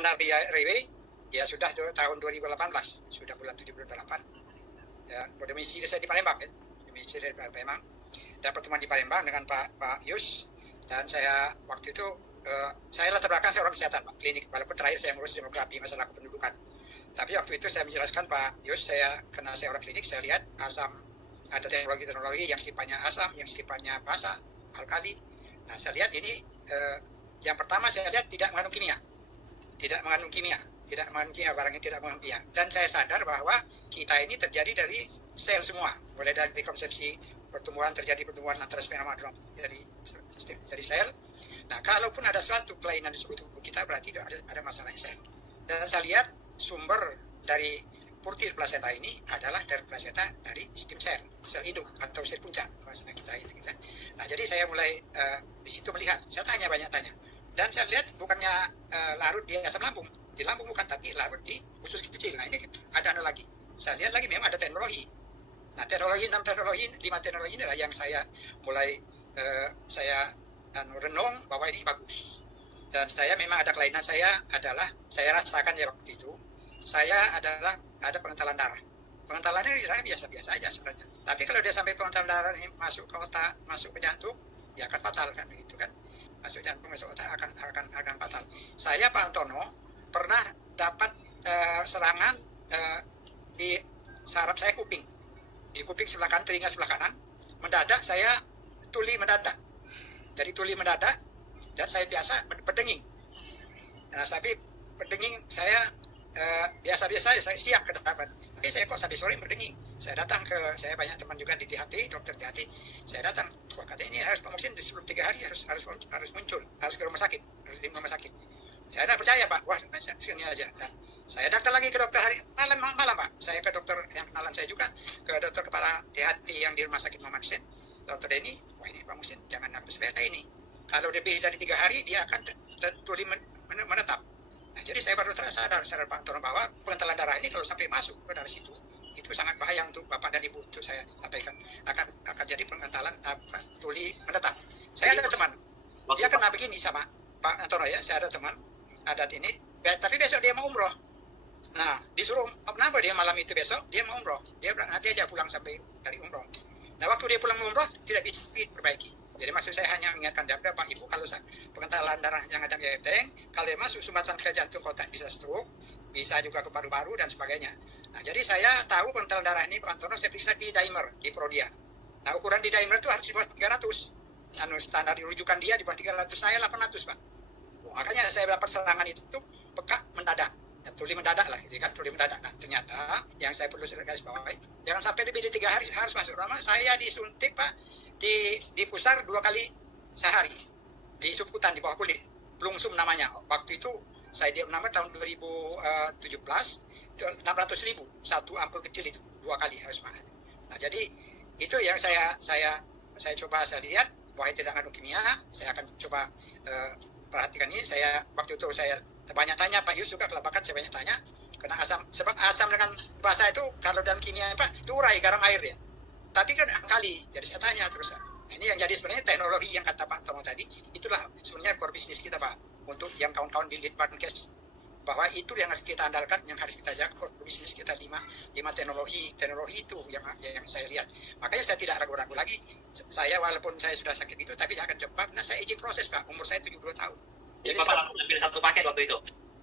mengenal RW ya sudah tahun 2018, sudah bulan 7 bulan 8. Ya, domisili saya di Palembang ya. Domisili di Palembang. Dan pertemuan di Palembang dengan Pak Yus, dan saya waktu itu saya latar belakang saya orang kesehatan Pak, klinik, walaupun terakhir saya ngurus demografi masalah kependudukan. Tapi waktu itu saya menjelaskan Pak Yus, karena saya orang klinik, saya lihat asam, ada teknologi-teknologi yang sifatnya asam, yang sifatnya basa, alkali. Nah saya lihat ini yang pertama saya lihat tidak mengandung kimia, barangnya tidak mengandung kimia. Dan saya sadar bahwa kita ini terjadi dari sel semua, mulai dari konsepsi pertumbuhan, terjadi pertumbuhan antara sperma jadi sel. Nah, kalaupun ada suatu kelainan di tubuh kita, berarti itu ada masalah sel. Dan saya lihat sumber dari purtir plasenta ini adalah dari plasenta dari stem sel induk atau sel puncak bahasa kita itu. Nah, jadi saya mulai di situ melihat, saya banyak tanya. Dan saya lihat bukannya larut di asam lambung, di lambung bukan, tapi larut di usus kecil. Nah, ini ada lagi. Saya lihat lagi memang ada teknologi. Nah, 5 teknologi inilah yang saya mulai saya renung bahwa ini bagus. Dan saya memang ada kelainan saya adalah, saya rasakan ya waktu itu, saya adalah ada pengentalan darah. Pengentalan darah biasa-biasa aja sebenarnya. Tapi kalau dia sampai pengentalan darah ini masuk ke otak, masuk ke jantung, ya akan fatal kan begitu kan. Masuk jantung, masuk otak akan fatal. Saya Pak Antono pernah dapat serangan di saraf saya kuping. Di kuping sebelah kanan, telinga sebelah kanan, mendadak saya tuli mendadak. Jadi tuli mendadak dan saya biasa berdenging. Nah, tapi berdenging saya biasa-biasa saya siap ke depan. Tapi saya kok sampai sore berdenging. Saya datang saya banyak teman juga di THT, dokter THT. Saya datang, wah katanya ini harus Pak Muhsin sebelum 3 hari harus muncul, harus ke rumah sakit, harus di rumah sakit. Saya tidak percaya Pak, wah sini aja. Nah, saya datang lagi ke dokter malam Pak. Saya ke dokter yang kenalan saya juga, ke dokter kepala THT yang di rumah sakit Muhammad Hussein, dokter Denny. Wah ini Pak Muhsin, jangan aku sepele ini. Kalau lebih dari 3 hari dia akan tuli menetap. Nah, jadi saya baru sadar Pak Antono bahwa pengentalan darah ini kalau sampai masuk ke darah situ, itu sangat bahaya untuk Bapak dan Ibu. Itu saya sampaikan akan jadi pengentalan tuli menetap. Saya ada teman, dia kena begini sama Pak Antono ya. Saya ada teman adat ini, tapi besok dia mau umroh. Nah, disuruh kenapa dia malam itu besok dia mau umroh. Dia nanti aja pulang sampai dari umroh. Nah, waktu dia pulang umroh tidak bisa diperbaiki. Jadi maksud saya hanya mengingatkan Bapak Ibu, kalau pengentalan darah yang ada di enteng, kalau dia masuk sumbatan ke jantung kotak bisa stroke, bisa juga ke paru-paru dan sebagainya. Nah, jadi saya tahu pengentalan darah ini Pak Antono saya periksa di dimer di Prodia. Nah, ukuran di dimer itu harus di bawah 300. Standar rujukan dia di bawah 300, saya 800 Pak. Makanya saya dapat serangan itu pekak mendadak. Ya, tuli mendadak lah, gitu kan, tuli mendadak. Nah, ternyata yang saya perlu garis bawahi, jangan sampai lebih dari 3 hari harus masuk rumah. Saya disuntik Pak, di pusar 2 kali sehari, di subkutan di bawah kulit, plungsum namanya. Waktu itu saya nama tahun 2017, 600.000 satu ampul kecil itu 2 kali harus makan. Nah, jadi itu yang saya coba saya lihat bahwa tidak mengandung kimia. Saya akan coba perhatikan ini. Saya waktu itu saya banyak tanya Pak Yus juga, kelabakan saya banyak tanya karena sebab asam dengan basa itu kalau dalam kimia Pak itu urai garam air ya, tapi kan kali. Jadi saya tanya terus. Nah, ini yang jadi sebenarnya teknologi yang kata Pak Tomo tadi, itulah sebenarnya core bisnis kita Pak, untuk yang kawan-kawan di Lead Partnercast, bahwa itu yang harus kita andalkan, yang harus kita jaga core bisnis kita 5 teknologi itu yang saya lihat. Makanya saya tidak ragu-ragu lagi. Saya walaupun saya sudah sakit itu, tapi saya akan coba karena saya izin proses Pak, umur saya 72 tahun. Jadi Bapak langsung ambil 1 paket waktu itu?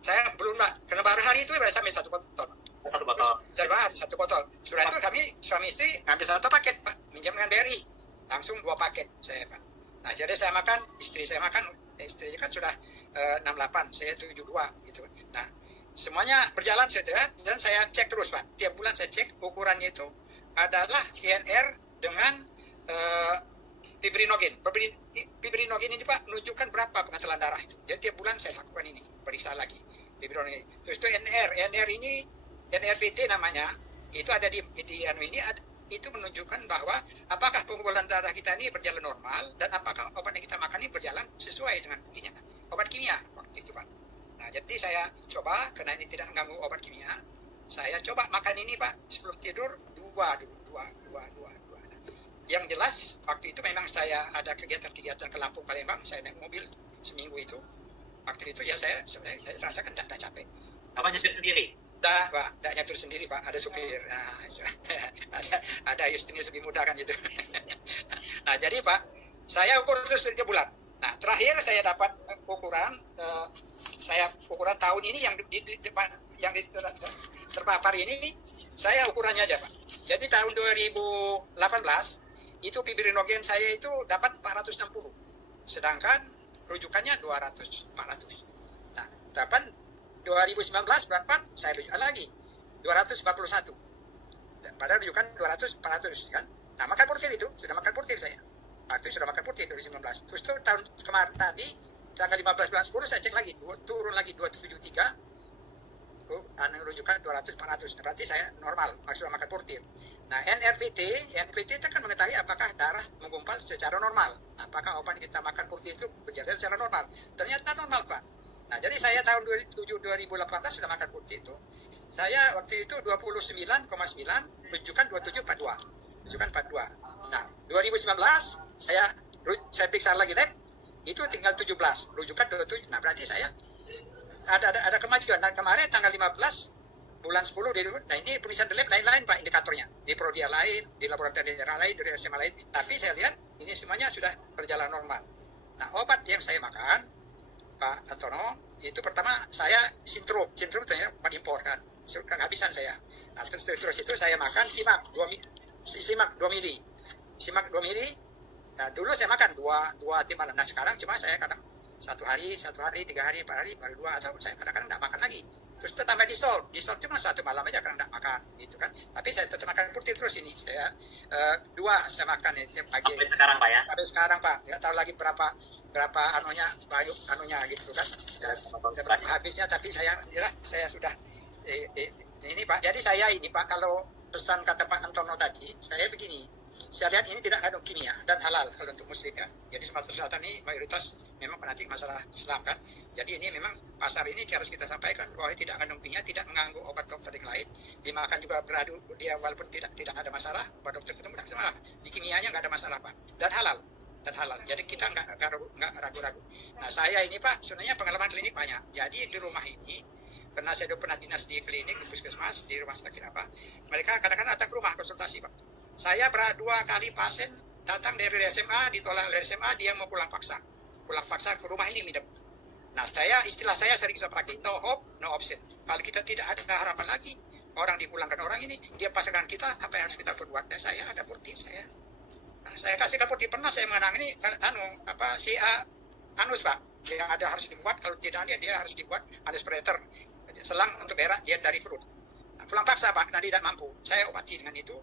Saya belum Pak, karena baru hari itu baru sampai 1 botol. 1 botol? Jadi 1 botol. Sudah itu kami suami istri ngambil 1 paket Pak, minjam dengan BRI. Langsung 2 paket saya Pak. Nah, jadi saya makan, istri saya makan, istri kan sudah 68, saya 72 gitu. Nah, semuanya berjalan dan saya cek terus Pak. Tiap bulan saya cek ukurannya itu adalah INR dengan fibrinogen. Fibrinogen ini Pak menunjukkan berapa pengentalan darah itu. Jadi tiap bulan saya lakukan ini, periksa lagi fibrinogen. Terus itu NR ini NRBT namanya, itu ada di ini itu menunjukkan bahwa apakah pengumpulan darah kita ini berjalan normal dan apakah obat yang kita makan ini berjalan sesuai dengan fungsinya. Obat kimia waktu itu Pak. Nah, jadi saya coba karena ini tidak mengganggu obat kimia, saya coba makan ini Pak sebelum tidur 2. Yang jelas waktu itu memang saya ada kegiatan ke Lampung Palembang, saya naik mobil seminggu itu. waktu itu ya saya sebenarnya saya rasakan tidak capek. Apa nyupir sendiri? Dah, Pak, tidak nyupir sendiri, Pak. Ada supir. Nah, ada Justinus lebih mudah kan itu. Nah, jadi Pak, saya ukur terus 3 bulan. Nah, terakhir saya dapat ukuran tahun ini yang di depan yang terpapar ini saya ukurannya aja, Pak. Jadi tahun 2018 itu fibrinogen saya itu dapat 460. Sedangkan rujukannya 400. Nah, dapat 2019 berapa? Saya rujukan lagi 241. Padahal rujukan 400 kan. Nah, makan purtir itu sudah makan purtir saya. Waktu sudah makan purtir 2019. Terus itu tahun kemarin tadi tanggal 15 bulan 10 saya cek lagi turun lagi 273. Rujukan 200-400. Berarti saya normal, sudah makan purtir. Nah, NPT itu kan mengetahui apakah darah menggumpal secara normal. Apakah obat kita makan purtir itu berjalan secara normal. Ternyata normal, Pak. Nah, jadi saya tahun 2018 sudah makan putih itu. Saya waktu itu 29,9, rujukan 27,42. Rujukan 42. Nah, 2019 saya periksa lagi lab, itu tinggal 17, rujukan 27. Nah, berarti saya ada kemajuan. Dan kemarin tanggal 15 bulan 10 nah ini pemeriksaan lab lain-lain, Pak, indikatornya. Di Prodia lain, di laboratorium daerah lain, dari SMA lain. Tapi saya lihat ini semuanya sudah berjalan normal. Nah, obat yang saya makan Pak Antono, itu pertama saya sintrum ternyata obat impor kan, kehabisan saya. Nah, terus itu saya makan simak 2 mili. Simak 2 mili. Nah, dulu saya makan 2 tim malam. Nah, sekarang cuma saya kadang 1 hari, 3 hari, 4 hari, baru 2, atau saya kadang-kadang tidak makan lagi. Terus itu tambah disol cuma 1 malam aja karena tidak makan, gitu kan. Tapi saya tetap makan putih terus ini. Saya 2 saya makan ya pagi. Sampai sekarang, Pak ya? Sampai sekarang, Pak. Nggak tahu lagi berapa anunya gitu kan. Dan habisnya, tapi saya sudah ini, Pak. Jadi saya ini, Pak, kalau pesan kata Pak Antono tadi, saya begini. Saya lihat ini tidak kandung kimia dan halal kalau untuk muslim ya. Jadi Sumatera Selatan ini mayoritas memang fanatik masalah Islam kan. Jadi ini memang pasar ini harus kita sampaikan bahwa tidak kandung kimia, tidak mengganggu obat dokter yang lain. Dimakan juga beradu, dia walaupun tidak ada masalah, obat dokter ketemu tidak masalah. Di kimianya nggak ada masalah, Pak. Dan halal. Jadi kita nggak ragu-ragu. Nah, saya ini, Pak, sebenarnya pengalaman klinik banyak. Jadi di rumah ini, karena saya udah pernah dinas di klinik, di puskesmas, di rumah sakit apa, mereka kadang-kadang datang ke rumah konsultasi, Pak. Saya 2 kali pasien datang dari SMA, ditolak dari SMA, dia mau pulang paksa ke rumah ini minum. Nah, istilah saya sering saya pakai, no hope, no option. Kalau kita tidak ada harapan lagi, orang dipulangkan orang ini, dia pasangkan kita, apa yang harus kita perbuat? Dan saya ada putih saya. Nah, saya kasih putih, pernah saya menangani si anus, Pak, yang ada harus dibuat, kalau tidak dia harus dibuat anus spreader, selang untuk berak dia dari perut. Nah, pulang paksa, Pak, karena tidak mampu. Saya obati dengan itu.